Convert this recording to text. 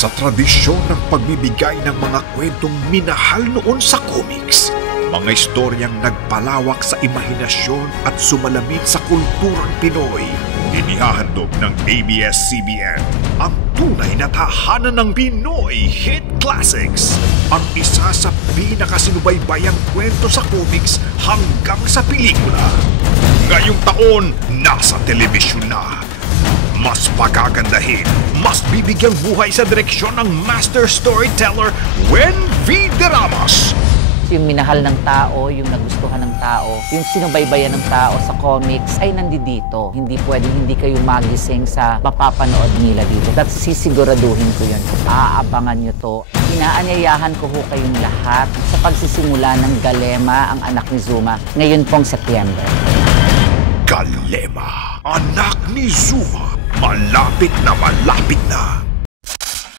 Sa tradisyon ng pagbibigay ng mga kwentong minahal noon sa comics, mga istoryang nagpalawak sa imahinasyon at sumalamin sa kulturang Pinoy, inihahandog ng ABS-CBN ang tunay na tahanan ng Pinoy Hit Classics. Ang isa sa pinakasinubaybayang kwento sa comics hanggang sa pelikula. Ngayong taon, nasa telebisyon na mas pagagandahin, mas bibigyang buhay sa direksyon ng master storyteller Wen V. De Ramos. Yung minahal ng tao, yung nagustuhan ng tao, yung sinubaybayan ng tao sa comics ay nandito. Hindi pwedeng hindi kayo magising sa mapapanood nila dito. At sisiguraduhin ko yun. Aabangan nyo to. Inaanyayahan ko ho kayong lahat sa pagsisimula ng Galema, ang anak ni Zuma, ngayon pong Setyembre. Galema, anak ni Zuma, malapit na malapit na.